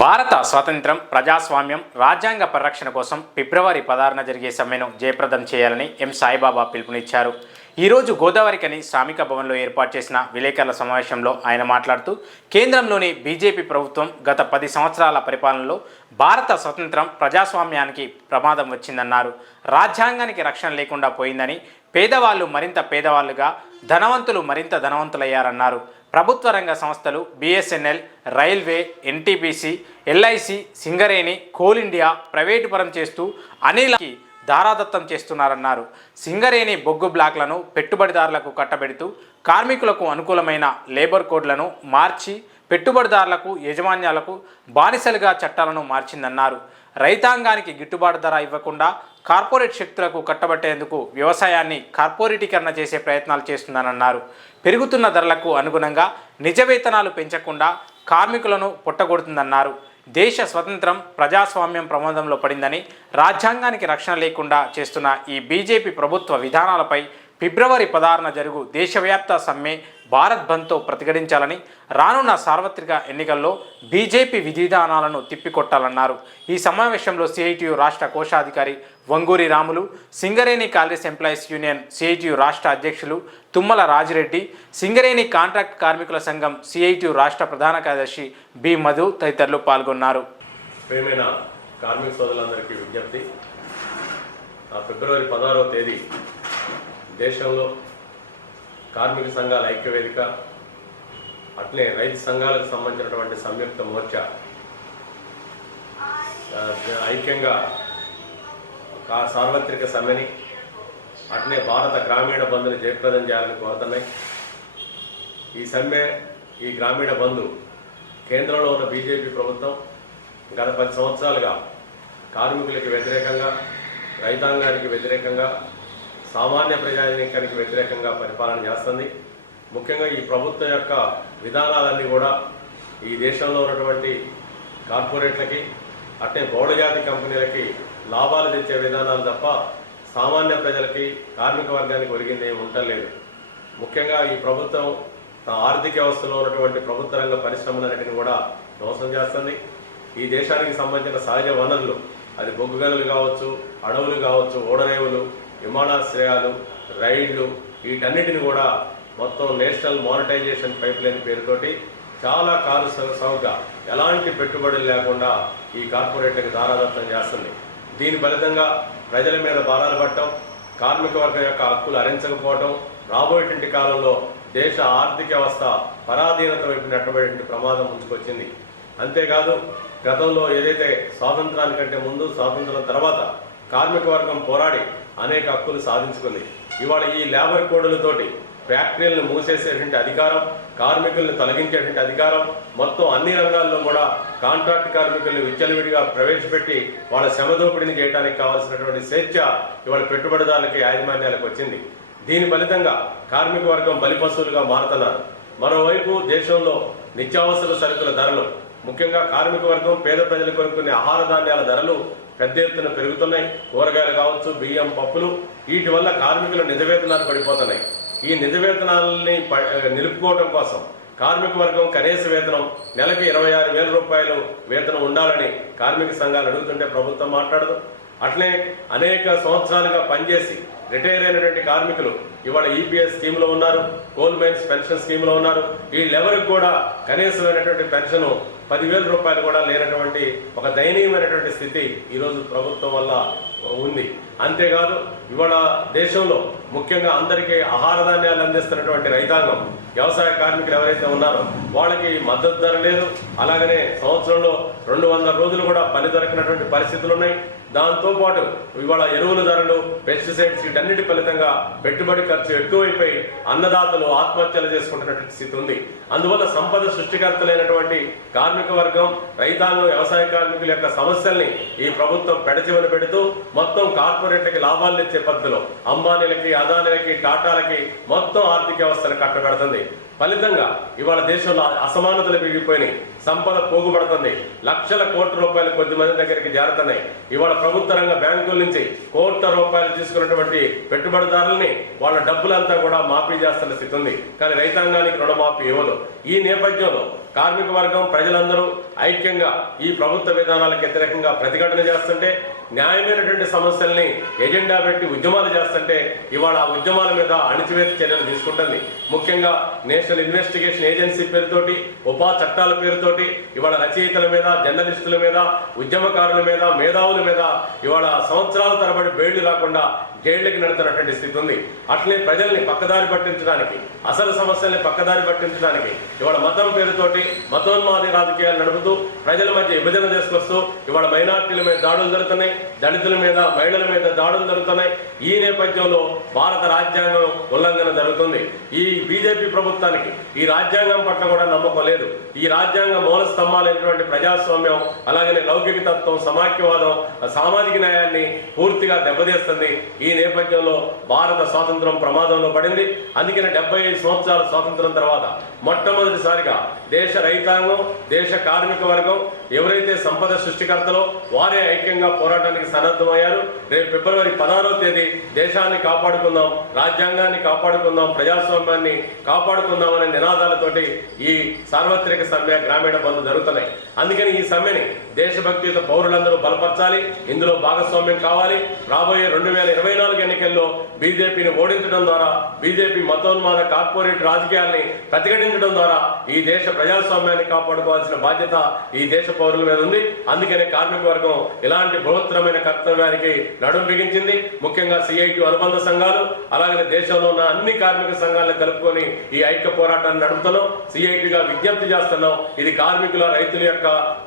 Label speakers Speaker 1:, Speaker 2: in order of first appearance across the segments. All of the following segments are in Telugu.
Speaker 1: భారత స్వాతంత్ర్యం ప్రజాస్వామ్యం రాజ్యాంగ పరిరక్షణ కోసం ఫిబ్రవరి పదహారున జరిగే సమ్మెను జయప్రదం చేయాలని ఎం సాయిబాబా పిలుపునిచ్చారు. ఈరోజు గోదావరికని శ్రామిక భవన్లో ఏర్పాటు చేసిన విలేకరుల సమావేశంలో ఆయన మాట్లాడుతూ కేంద్రంలోని బీజేపీ ప్రభుత్వం గత పది సంవత్సరాల పరిపాలనలో భారత స్వతంత్రం ప్రజాస్వామ్యానికి ప్రమాదం వచ్చిందన్నారు. రాజ్యాంగానికి రక్షణ లేకుండా పోయిందని పేదవాళ్ళు మరింత పేదవాళ్ళుగా ధనవంతులు మరింత ధనవంతులయ్యారన్నారు. ప్రభుత్వ రంగ సంస్థలు BSNL railway NTPC LIC Singareni coal India private పరం చేస్తూ అనిలకి దారాదత్తం చేస్తున్నారన్నారు. సింగరేణి బొగ్గు బ్లాక్లను పెట్టుబడిదారులకు కట్టబెడుతూ కార్మికులకు అనుకూలమైన లేబర్ కోడ్లను మార్చి పెట్టుబడిదారులకు యజమాన్యాలకు బానిసలుగా చట్టాలను మార్చిందన్నారు. రైతాంగానికి గిట్టుబాటు ధర ఇవ్వకుండా కార్పొరేట్ శక్తులకు కట్టబట్టేందుకు వ్యవసాయాన్ని కార్పొరేటీకరణ చేసే ప్రయత్నాలు చేస్తుందనన్నారు పెరుగుతున్న ధరలకు అనుగుణంగా నిజ వేతనాలు పెంచకుండా కార్మికులను పుట్టగొడుతుందన్నారు. దేశ స్వతంత్రం ప్రజాస్వామ్యం ప్రమాదంలో పడిందని రాజ్యాంగానికి రక్షణ లేకుండా చేస్తున్న ఈ బీజేపీ ప్రభుత్వ విధానాలపై ఫిబ్రవరి పదహారున జరుగు దేశవ్యాప్త సమ్మె భారత్ బంద్తో ప్రతిఘటించాలని రానున్న సార్వత్రిక ఎన్నికల్లో బీజేపీ విధివిధానాలను తిప్పికొట్టాలన్నారు. ఈ సమావేశంలో సిఐటియు రాష్ట్ర కోశాధికారి Vanguri Ramulu Singareni Congress employees union CITU రాష్ట్ర అధ్యక్షులు తుమ్మల రాజిరెడ్డి సింగరేణి కాంట్రాక్ట్ కార్మికుల సంఘం సిఐటియు రాష్ట్ర ప్రధాన కార్యదర్శి బి మధు తదితరులు పాల్గొన్నారు.
Speaker 2: కార్మిక సోదరులందరికీ విజ్ఞప్తి. ఫిబ్రవరి పదహారవ తేదీ దేశంలో కార్మిక సంఘాల ఐక్యవేదిక అట్లే రైతు సంఘాలకు సంబంధించినటువంటి సంయుక్త మోర్చా ఐక్యంగా ఒక సార్వత్రిక సమ్మెని అట్లే భారత గ్రామీణ బంధుని జయప్రదం చేయాలని కోరుతున్నాయి. ఈ సమ్మె ఈ గ్రామీణ బంధు కేంద్రంలో ఉన్న బీజేపీ ప్రభుత్వం గత పది సంవత్సరాలుగా కార్మికులకు వ్యతిరేకంగా రైతాంగానికి వ్యతిరేకంగా సామాన్య ప్రజానీకానికి వ్యతిరేకంగా పరిపాలన చేస్తుంది. ముఖ్యంగా ఈ ప్రభుత్వం యొక్క విధానాలన్నీ కూడా ఈ దేశంలో ఉన్నటువంటి కార్పొరేట్లకి అట్టే బహుళజాతి కంపెనీలకి లాభాలు తెచ్చే విధానాలు తప్ప సామాన్య ప్రజలకి కార్మిక వర్గానికి ఒరిగింది ఏమి ఉండలేదు. ముఖ్యంగా ఈ ప్రభుత్వం తన ఆర్థిక వ్యవస్థలో ఉన్నటువంటి ప్రభుత్వ రంగ పరిశ్రమలన్నిటిని కూడా ధ్వంసం చేస్తుంది. ఈ దేశానికి సంబంధించిన సహజ వనరులు అది బొగ్గు గనులు కావచ్చు అడవులు కావచ్చు ఓడరేవులు విమానాశ్రయాలు రైళ్ళు వీటన్నిటిని కూడా మొత్తం నేషనల్ మానిటైజేషన్ పైప్ లైన్ పేరుతోటి చాలా కారు సౌగా ఎలాంటి పెట్టుబడులు లేకుండా ఈ కార్పొరేట్లకు దారాదత్తం చేస్తుంది. దీని ఫలితంగా ప్రజల మీద భారాలు పట్టడం కార్మిక వర్గం యొక్క హక్కులు హరించకపోవడం రాబోయేటువంటి కాలంలో దేశ ఆర్థిక వ్యవస్థ పరాధీనత వైపు నెట్టబడేటువంటి ప్రమాదం ముంచుకొచ్చింది అంతేకాదు గతంలో ఏదైతే స్వాతంత్రానికంటే ముందు స్వాతంత్రం తర్వాత కార్మిక వర్గం పోరాడి అనేక హక్కులు సాధించుకుంది ఇవాళ ఈ లేబర్ కోడ్లతోటి ఫ్యాక్టరీలను మూసేసేటువంటి అధికారం కార్మికులను తొలగించేటువంటి అధికారం మొత్తం అన్ని రంగాల్లో కూడా కాంట్రాక్ట్ కార్మికుల్ని విచ్చలవిడిగా ప్రవేశపెట్టి వాళ్ళ శ్రమదోపిడిని చేయడానికి కావాల్సినటువంటి స్వేచ్ఛ ఇవాళ పెట్టుబడిదారులకి యాజమాన్యాలకు వచ్చింది. దీని ఫలితంగా కార్మిక వర్గం బలిపశువులుగా మారుతున్నారు. మరోవైపు దేశంలో నిత్యావసర సరుకుల ధరలు ముఖ్యంగా కార్మిక వర్గం పేద ప్రజలు కొనుక్కునే ఆహార ధాన్యాల ధరలు పెద్ద ఎత్తున పెరుగుతున్నాయి. కూరగాయలు కావచ్చు బియ్యం పప్పులు వీటి వల్ల కార్మికుల నిజవేతనాలు పడిపోతున్నాయి. ఈ నిజవేతనాలని ప- నిలుపుకోవడం కోసం కార్మిక వర్గం కనీస వేతనం నెలకి ఇరవై ఆరు వేల రూపాయలు వేతనం ఉండాలని కార్మిక సంఘాలు అడుగుతుంటే ప్రభుత్వం మాట్లాడదు. అట్లే అనేక సంవత్సరాలుగా పనిచేసి రిటైర్ అయినటువంటి కార్మికులు ఇవాళ ఈపీఎస్ స్కీమ్లో ఉన్నారు కోల్ మైన్స్ పెన్షన్ స్కీమ్లో ఉన్నారు. వీళ్ళెవరికి కూడా కనీసమైనటువంటి పెన్షన్ పదివేల రూపాయలు కూడా లేనటువంటి ఒక దయనీయమైనటువంటి స్థితి ఈరోజు ప్రభుత్వం వల్ల ఉంది. అంతేకాదు ఇవాళ దేశంలో ముఖ్యంగా అందరికీ ఆహార ధాన్యాలు అందిస్తున్నటువంటి రైతాంగం వ్యవసాయ కార్మికులు ఎవరైతే ఉన్నారో వాళ్ళకి మద్దతు ధర లేదు. అలాగనే సంవత్సరంలో రెండు వందల రోజులు కూడా పని దొరికినటువంటి పరిస్థితులు ఉన్నాయి. దాంతో పాటు ఇవాళ ఎరువుల ధరలు పెస్టిసైడ్స్ వీటన్నిటి ఫలితంగా పెట్టుబడి ఖర్చు ఎక్కువైపోయి అన్నదాతలు ఆత్మహత్యలు చేసుకుంటున్నటువంటి స్థితి ఉంది. అందువల్ల సంపద సృష్టికర్తలైనటువంటి కార్మిక వర్గం రైతాంగం వ్యవసాయ కార్మికుల యొక్క సమస్యల్ని ఈ ప్రభుత్వం పెడచెవిన పెడుతూ మొత్తం కార్పొరేట్లకి లాభాలు ఇచ్చే పద్ధతిలో అంబానీలకి అదానీలకి టాటాలకి మొత్తం ఆర్థిక వ్యవస్థను కట్టబెడుతుంది. ఫలితంగా ఇవాళ దేశంలో అసమానతలు పెరిగిపోయినాయి. సంపద పోగుపడుతుంది. లక్షల కోట్ల రూపాయలు కొద్ది మంది దగ్గరికి చేరుతున్నాయి ఇవాళ ప్రభుత్వ రంగ బ్యాంకుల నుంచి కోట్ల రూపాయలు తీసుకున్నటువంటి పెట్టుబడిదారుల్ని వాళ్ళ డబ్బులంతా కూడా మాఫీ చేస్తున్న స్థితి ఉంది. కానీ రైతాంగానికి రుణమాఫీ ఇవ్వదు. ఈ నేపథ్యంలో కార్మిక వర్గం ప్రజలందరూ ఐక్యంగా ఈ ప్రభుత్వ విధానాలకు వ్యతిరేకంగా ప్రతిఘటన చేస్తుంటే న్యాయమైనటువంటి సమస్యల్ని ఎజెండా పెట్టి ఉద్యమాలు చేస్తుంటే ఇవాళ ఆ ఉద్యమాల మీద అణిచివేత చర్యలు తీసుకుంటుంది. ముఖ్యంగా నేషనల్ ఇన్వెస్టిగేషన్ ఏజెన్సీ పేరుతోటి ఉపా చట్టాల పేరుతోటి ఇవాళ రచయితల మీద జర్నలిస్టుల మీద ఉద్యమకారుల మీద మేధావుల మీద ఇవాళ సంవత్సరాల తరబడి బెయిల్ రాకుండా జైళ్ళకి నడుతున్నటువంటి స్థితి ఉంది. అట్లే ప్రజల్ని పక్కదారి పట్టించడానికి అసలు సమస్యల్ని పక్కదారి పట్టించడానికి ఇవాళ మతం పేరుతోటి మతోన్మాది రాజకీయాలు నడుపుతూ ప్రజల మధ్య విభజన తీసుకొస్తూ ఇవాళ మైనార్టీల మీద దాడులు జరుగుతున్నాయి దళితుల మీద మహిళల మీద దాడులు జరుగుతున్నాయి. ఈ నేపథ్యంలో భారత రాజ్యాంగం ఉల్లంఘన జరుగుతుంది. ఈ బీజేపీ ప్రభుత్వానికి ఈ రాజ్యాంగం పట్ల కూడా నమ్మకం లేదు. ఈ రాజ్యాంగ మూల స్తంభాలైనటువంటి ప్రజాస్వామ్యం అలాగనే లౌకిక తత్వం సమాఖ్యవాదం సామాజిక న్యాయాన్ని పూర్తిగా దెబ్బతీస్తుంది. ఈ నేపథ్యంలో భారత స్వాతంత్రం ప్రమాదంలో పడింది. అందుకనే డెబ్బై ఐదు సంవత్సరాల స్వాతంత్రం తర్వాత మొట్టమొదటిసారిగా దేశ రైతాంగం దేశ కార్మిక వర్గం ఎవరైతే సంపద సృష్టికర్తలో వారే ఐక్యంగా పోరాటానికి సన్నద్ధమయ్యారు రేపు ఫిబ్రవరి పదహారవ తేదీ దేశాన్ని కాపాడుకుందాం రాజ్యాంగాన్ని కాపాడుకుందాం ప్రజాస్వామ్యాన్ని కాపాడుకుందాం అనే నినాదాలతోటి ఈ సార్వత్రిక సమ్మె గ్రామీణ బంధు జరుగుతున్నాయి. అందుకని ఈ సమ్మెని దేశభక్తియుత పౌరులందరూ బలపరచాలి ఇందులో భాగస్వామ్యం కావాలి. రాబోయే రెండు వేల ఇరవై నాలుగు ఎన్నికల్లో బీజేపీని ఓడించడం ద్వారా బీజేపీ మతోన్మాద కార్పొరేట్ రాజకీయాల్ని ప్రతిఘటించడం ద్వారా ఈ దేశ ప్రజాస్వామ్యాన్ని కాపాడుకోవాల్సిన బాధ్యత ఈ దేశ పౌరుల మీద ఉంది. అందుకనే కార్మిక వర్గం ఇలాంటి బృహత్తరమైన కర్తవ్యానికి నడుం బిగించింది. ముఖ్యంగా సిఐటి అనుబంధ సంఘాలు అలాగే దేశంలో ఉన్న అన్ని కార్మిక సంఘాలను కలుపుకొని ఈ ఐక్య పోరాటాన్ని నడుపుతున్నాం. సిఐటిగా విజ్ఞప్తి చేస్తున్నాం. ఇది కార్మికుల రైతుల యొక్క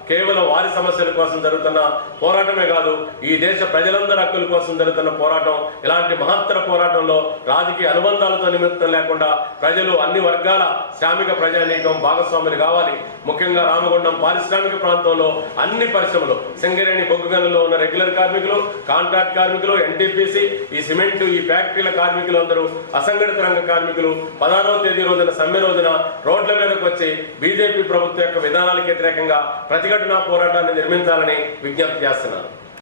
Speaker 2: కేవలం వారి సమస్యల కోసం జరుగుతున్న పోరాటమే కాదు ఈ దేశ ప్రజలందరి హక్కుల కోసం జరుగుతున్న పోరాటం. ఇలాంటి మహత్తర పోరాటంలో రాజకీయ అనుబంధాలతో నిమిత్తం లేకుండా ప్రజలు అన్ని వర్గాల శ్రామిక ప్రజానీకం భాగస్వాములు కావాలి. ముఖ్యంగా రామగుండం పారిశ్రామిక ప్రాంతంలో అన్ని పరిశ్రమలు సింగరేణి బొగ్గు గనుల్లో ఉన్న రెగ్యులర్ కార్మికులు కాంట్రాక్ట్ కార్మికులు ఎన్టీపీసీ ఈ సిమెంట్ ఈ ఫ్యాక్టరీల కార్మికులు అందరూ అసంఘటిత రంగ కార్మికులు పదహారవ తేదీ రోజున సమ్మె రోజున రోడ్ల మీదకు వచ్చి బీజేపీ ప్రభుత్వం యొక్క విధానాలకు వ్యతిరేకంగా ప్రతిఘటన పోరాటాన్ని నిర్మించాలని విజ్ఞప్తి చేస్తున్నారు.